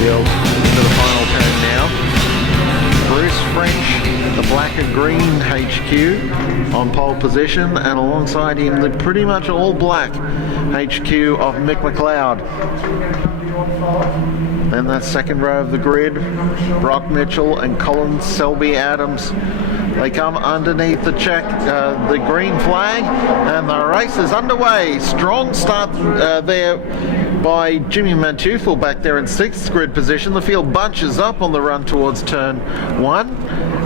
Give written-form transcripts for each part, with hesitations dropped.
field into the final turn now. Bruce French, the black and green HQ on pole position, and alongside him the pretty much all black HQ of Mick McLeod. Then that second row of the grid, Brock Mitchell and Colin Selby Adams. They come underneath the the green flag, and the race is underway. Strong start there by Jimmy Manteuffel back there in 6th grid position. The field bunches up on the run towards turn 1,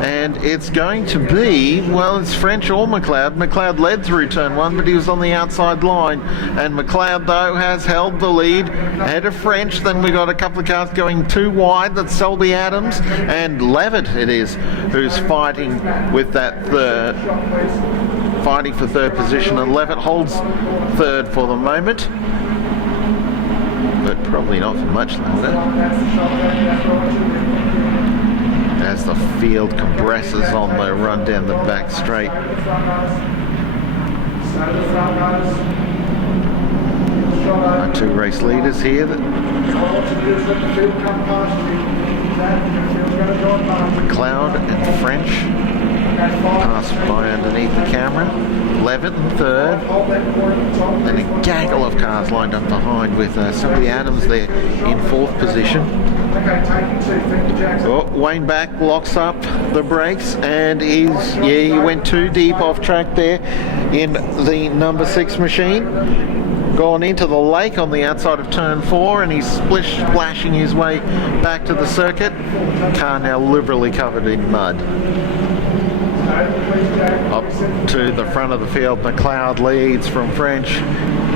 and it's going to be, well, it's French or McLeod. McLeod led through turn 1, but he was on the outside line, and McLeod though has held the lead ahead of French. Then we got a couple of cars going too wide. That's Selby Adams and Levitt it is who's fighting with that fighting for 3rd position, and Levitt holds 3rd for the moment, but probably not for much longer as the field compresses on the run down the back straight. Our 2 race leaders here. McLeod and French pass by underneath the camera. Levitt in 3rd, and a gaggle of cars lined up behind with Selby Adams there in 4th position. Oh, Wayne Back locks up the brakes, and he went too deep off track there in the number 6 machine. Gone into the lake on the outside of turn 4, and he's splashing his way back to the circuit. Car now liberally covered in mud. Up to the front of the field, McLeod leads from French.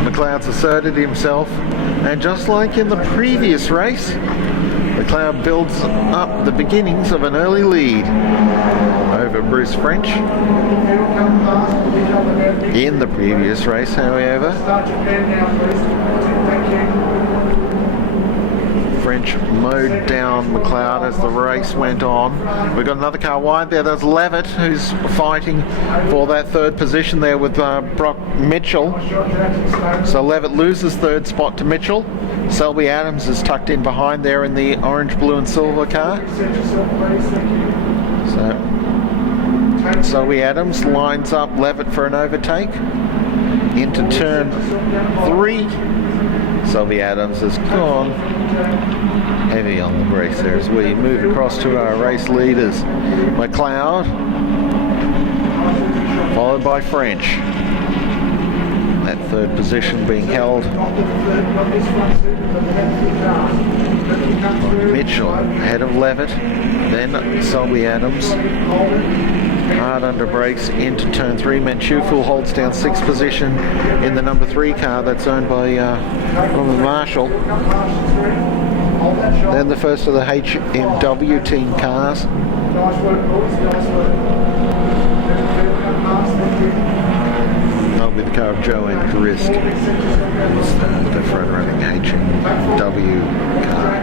McLeod's asserted himself, and just like in the previous race, McLeod builds up the beginnings of an early lead over Bruce French. In the previous race, however, French mowed down McLeod as the race went on. We've got another car wide there. There's Levitt, who's fighting for that 3rd position there with Brock Mitchell. So Levitt loses 3rd spot to Mitchell. Selby Adams is tucked in behind there in the orange, blue and silver car. So Selby Adams lines up Levitt for an overtake into turn 3. Selby Adams has gone heavy on the brakes there as we move across to our race leaders. McLeod, followed by French. That 3rd position being held Mitchell ahead of Levitt, then Selby Adams. Hard under brakes into turn 3. Manteuffel holds down 6th position in the number 3 car that's owned by Robert Marshall. Then the first of the HMW team cars. That'll be the car of Joe and Risk. The front running HMW car.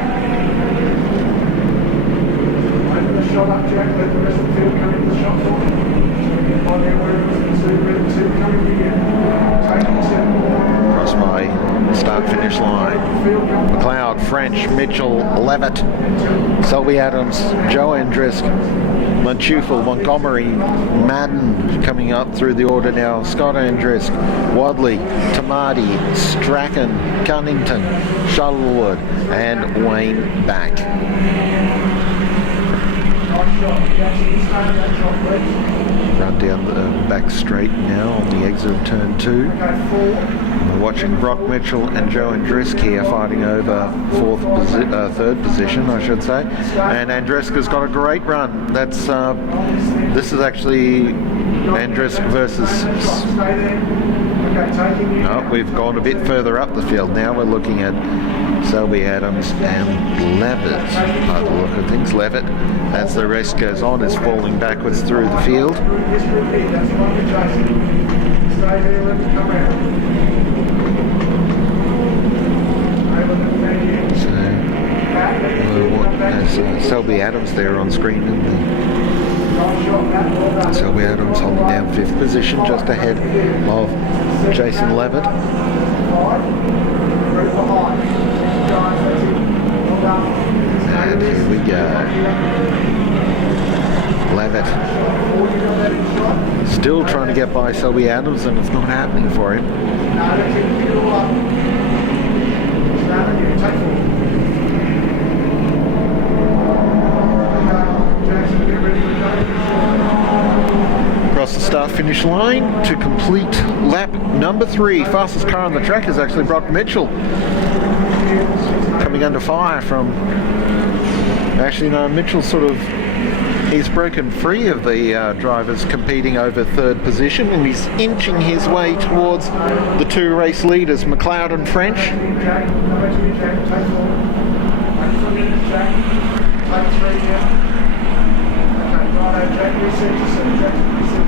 Across my start-finish line. McLeod, French, Mitchell, Levitt, Selby Adams, Joe Andrisk, Manteuffel, Montgomery, Madden coming up through the order now. Scott Andrisk, Wadley, Tamati, Strachan, Cunnington, Shuttlewood, and Wayne Back. Run down the back straight now on the exit of turn 2. We're watching Brock Mitchell and Joe Andrisk here fighting over 3rd position, I should say. And Andrisk has got a great run. That's this is actually Andrisk versus. Oh, we've gone a bit further up the field now. We're looking at Selby Adams and Levitt. By the look of things, Levitt, as the race goes on, is falling backwards through the field. There's Selby Adams there on screen. Selby Adams holding down 5th position, just ahead of Jason Levitt. Levitt still trying to get by Selby Adams, and it's not happening for him. Across the start-finish line to complete lap number 3. Fastest car on the track is actually Brock Mitchell. Coming under fire from... Actually, no, Mitchell he's broken free of the drivers competing over third position, and he's inching his way towards the 2 race leaders, McLeod and French.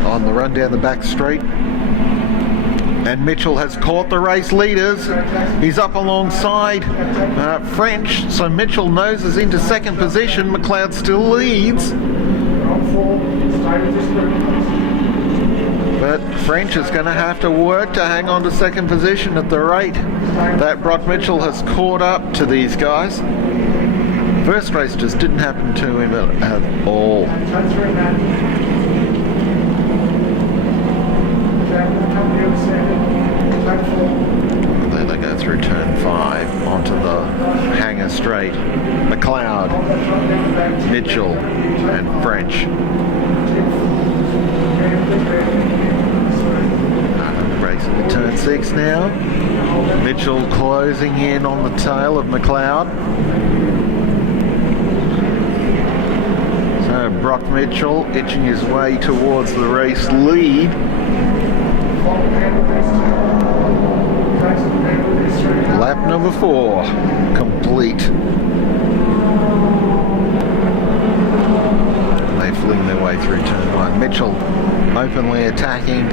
On the run down the back straight. And Mitchell has caught the race leaders. He's up alongside French, so Mitchell noses into second position. McLeod still leads. But French is going to have to work to hang on to second position at the rate that Brock Mitchell has caught up to these guys. First race just didn't happen to him at all. And then they go through turn 5 onto the hanger straight. McLeod, Mitchell and French. Racing to turn 6 now. Mitchell closing in on the tail of McLeod. So Brock Mitchell itching his way towards the race lead. Lap number 4 complete. They fling their way through turn 1. Mitchell openly attacking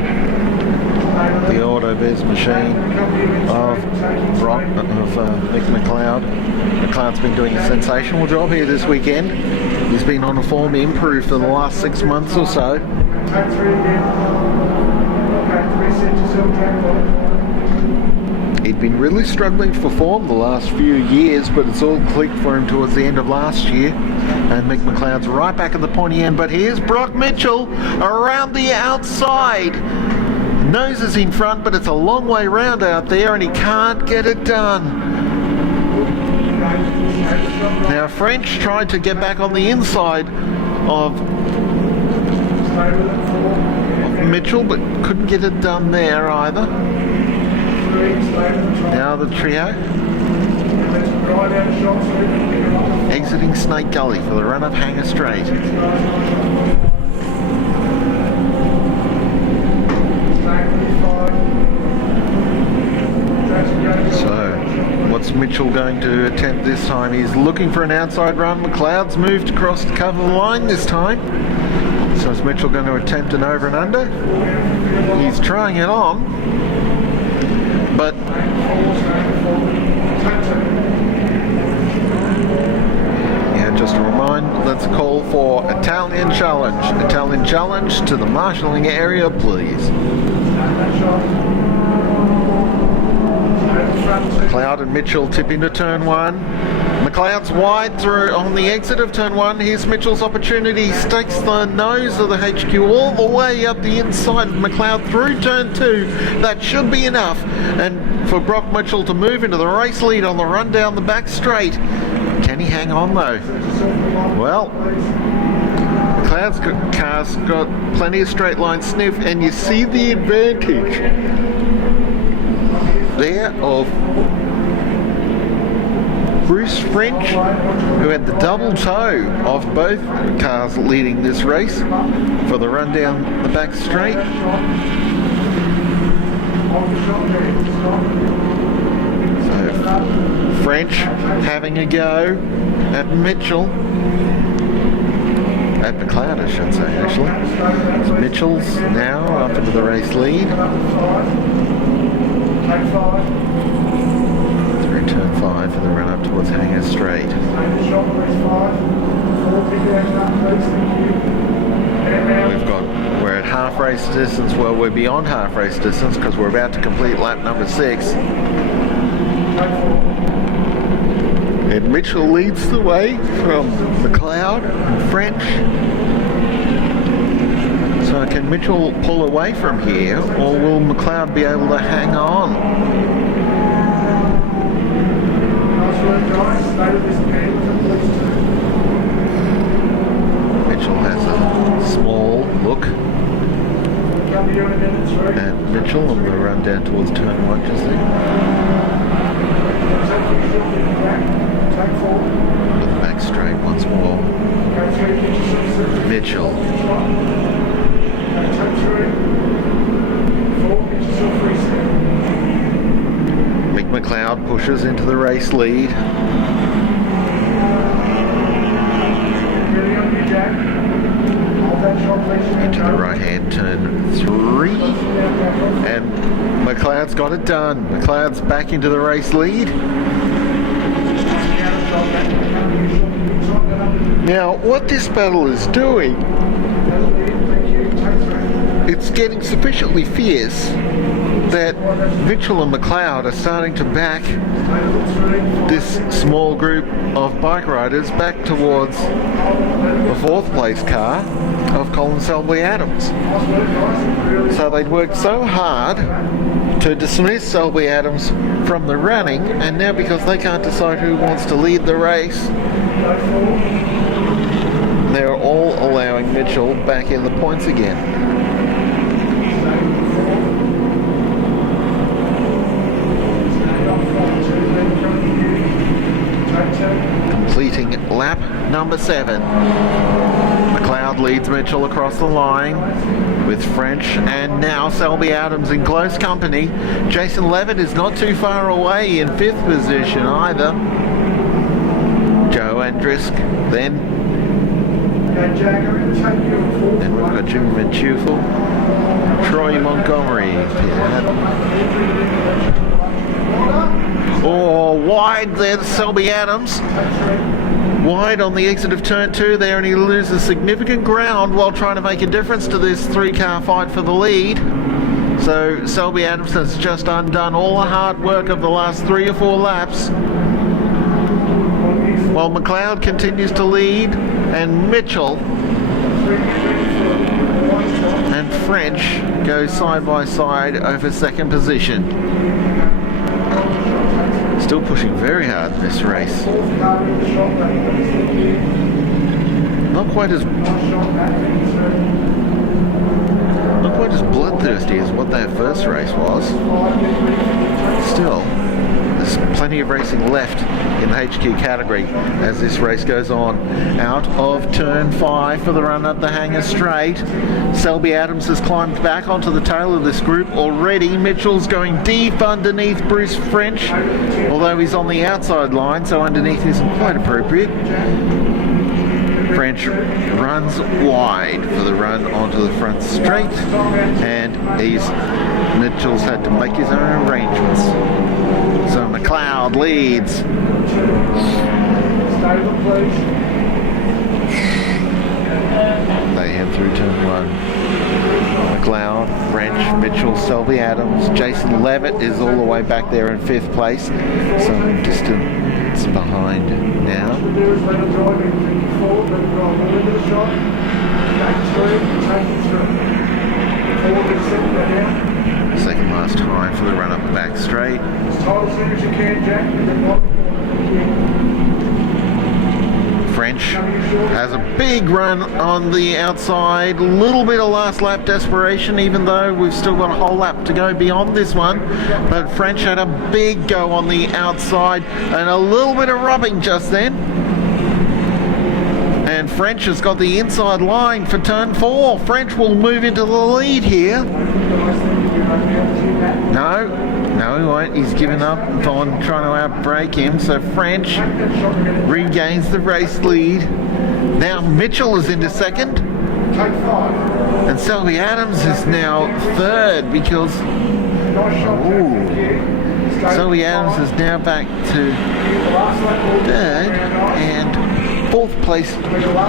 the Autobiz machine of Mick McLeod. McLeod's been doing a sensational job here this weekend. He's been on a form improve for the last 6 months or so. He'd been really struggling for form the last few years, but it's all clicked for him towards the end of last year. And Mick McLeod's right back at the pointy end, but here's Brock Mitchell around the outside. Nose is in front, but it's a long way round out there, and he can't get it done. Now French tried to get back on the inside of Mitchell, but couldn't get it done there either. Now the trio exiting Snake Gully for the run-up hanger straight. So what's Mitchell going to attempt this time? He's looking for an outside run. McLeod's moved across to cover the line this time. So is Mitchell going to attempt an over and under? He's trying it on, but yeah, just a reminder, let's call for Italian challenge. Italian challenge to the marshalling area, please. McLeod and Mitchell tip into turn 1. McLeod's wide through on the exit of turn 1. Here's Mitchell's opportunity. He stakes the nose of the HQ all the way up the inside of McLeod through turn 2. That should be enough. And for Brock Mitchell to move into the race lead on the run down the back straight. Can he hang on though? Well, McLeod's car's got plenty of straight line sniff, and you see the advantage there of Bruce French, who had the double toe of both cars leading this race for the run down the back straight. So French having a go at Mitchell, at McLeod I should say actually. So Mitchell's now up into the race lead. Through turn 5 for the run up towards Hanger Straight. We're at half race distance. Well, we're beyond half race distance because we're about to complete lap number 6. And Mitchell leads the way from McLeod and French. So can Mitchell pull away from here, or will McLeod be able to hang on? Mitchell has a small look at Mitchell, and we'll run down towards turn 1 just there. With the back straight once more. Mitchell. Mick McLeod pushes into the race lead. Into the right hand turn 3, and McLeod's got it done. McLeod's back into the race lead. Now what this battle is doing, it's getting sufficiently fierce that Mitchell and McLeod are starting to back this small group of bike riders back towards the 4th place car of Colin Selby Adams. So they'd worked so hard to dismiss Selby Adams from the running, and now because they can't decide who wants to lead the race, they're all allowing Mitchell back in the points again. Completing lap number 7. McLeod leads Mitchell across the line with French, and now Selby Adams in close company. Jason Levitt is not too far away in 5th position either. Joe Andrisk then. And we've got Jim Manchufel, Troy Montgomery. Oh, wide there, Selby Adams. Wide on the exit of turn 2 there, and he loses significant ground while trying to make a difference to this 3-car fight for the lead. So Selby Adams has just undone all the hard work of the last 3 or 4 laps. While McLeod continues to lead, and Mitchell and French go side by side over 2nd position. Still pushing very hard in this race. Not quite as bloodthirsty as what that first race was. Still, there's plenty of racing left in the HQ category as this race goes on. Out of turn 5 for the run up the hanger straight. Selby Adams has climbed back onto the tail of this group already. Mitchell's going deep underneath Bruce French, although he's on the outside line, so underneath isn't quite appropriate. French runs wide for the run onto the front straight, and Mitchell's had to make his own arrangements. So McLeod leads. They head through turn 1. McLeod, French, Mitchell, Selby Adams. Jason Levitt is all the way back there in 5th place, some distance behind now. Second last time for the run up the back straight. French has a big run on the outside, little bit of last lap desperation, even though we've still got a whole lap to go beyond this one. But French had a big go on the outside and a little bit of rubbing just then. And French has got the inside line for turn 4. French will move into the lead here. No, he won't. He's given up on trying to outbrake him. So French regains the race lead. Now Mitchell is into 2nd. And Selby Adams is now 3rd because... Selby Adams is now back to 3rd. And 4th place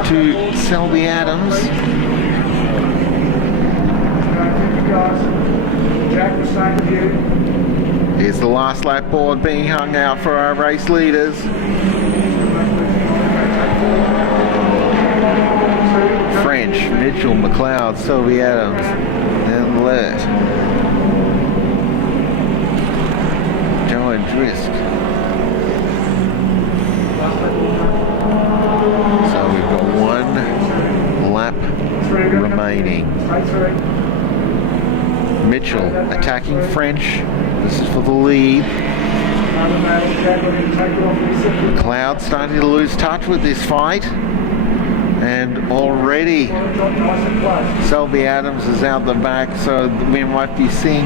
to Selby Adams. Jack was saying to you, Here's the last lap board being hung out for our race leaders. French, Mitchell, McLeod, Selby Adams, and Lett. Joe Drisk. So we've got one lap remaining. Mitchell attacking French. This is for the lead. McLeod starting to lose touch with this fight. And already Selby Adams is out the back, so we might be seeing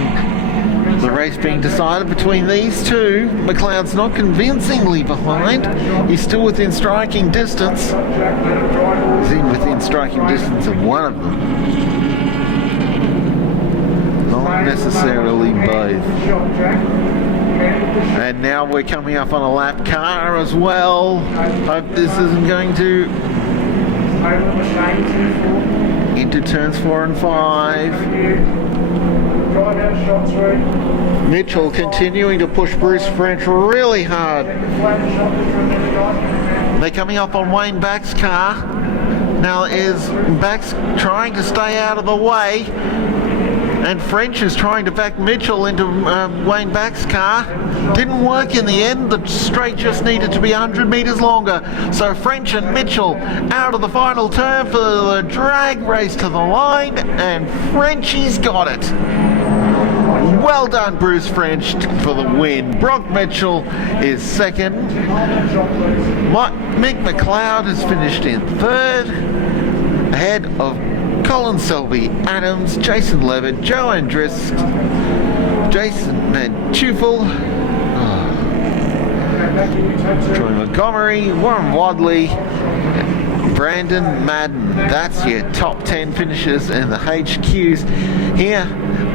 the race being decided between these two. McLeod's not convincingly behind. He's still within striking distance. He's in within striking distance of one of them. Not necessarily both. And now we're coming up on a lap car as well. Hope this isn't going to into turns 4 and 5. Mitchell continuing to push Bruce French really hard. They're coming up on Wayne Back's car. Now is Back's trying to stay out of the way, and French is trying to back Mitchell into Wayne Back's car. Didn't work in the end. The straight just needed to be 100 metres longer. So French and Mitchell out of the final turn for the drag race to the line, and Frenchie's got it. Well done, Bruce French, for the win. Brock Mitchell is second. Mick McLeod has finished in third, ahead of Colin Selby Adams, Jason Levitt, Joe Andrisk, Jason Manchufel, Troy Montgomery, Warren Wadley, Brandon Madden. That's your top 10 finishers in the HQs here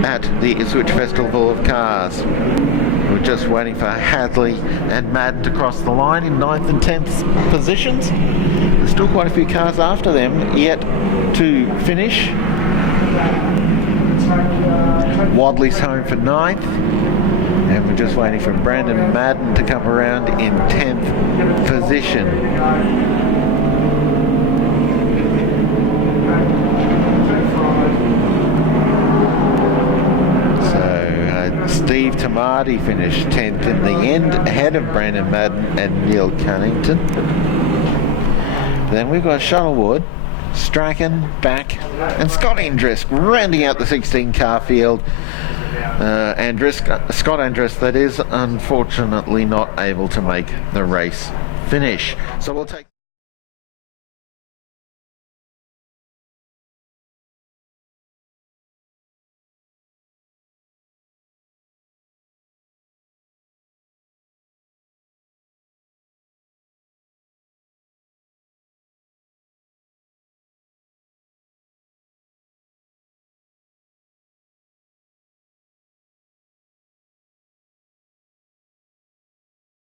at the Ipswich Festival of Cars. We're just waiting for Hadley and Madden to cross the line in 9th and 10th positions. There's still quite a few cars after them yet to finish. Wadley's home for 9th, and we're just waiting for Brandon Madden to come around in 10th position. Steve Tamati finished 10th in the end, ahead of Brandon Madden and Neil Cunnington. Then we've got Shuttlewood, Strachan, Back, and Scott Andrisk rounding out the 16-car field. Scott Andrisk, that is, unfortunately not able to make the race finish. So we'll take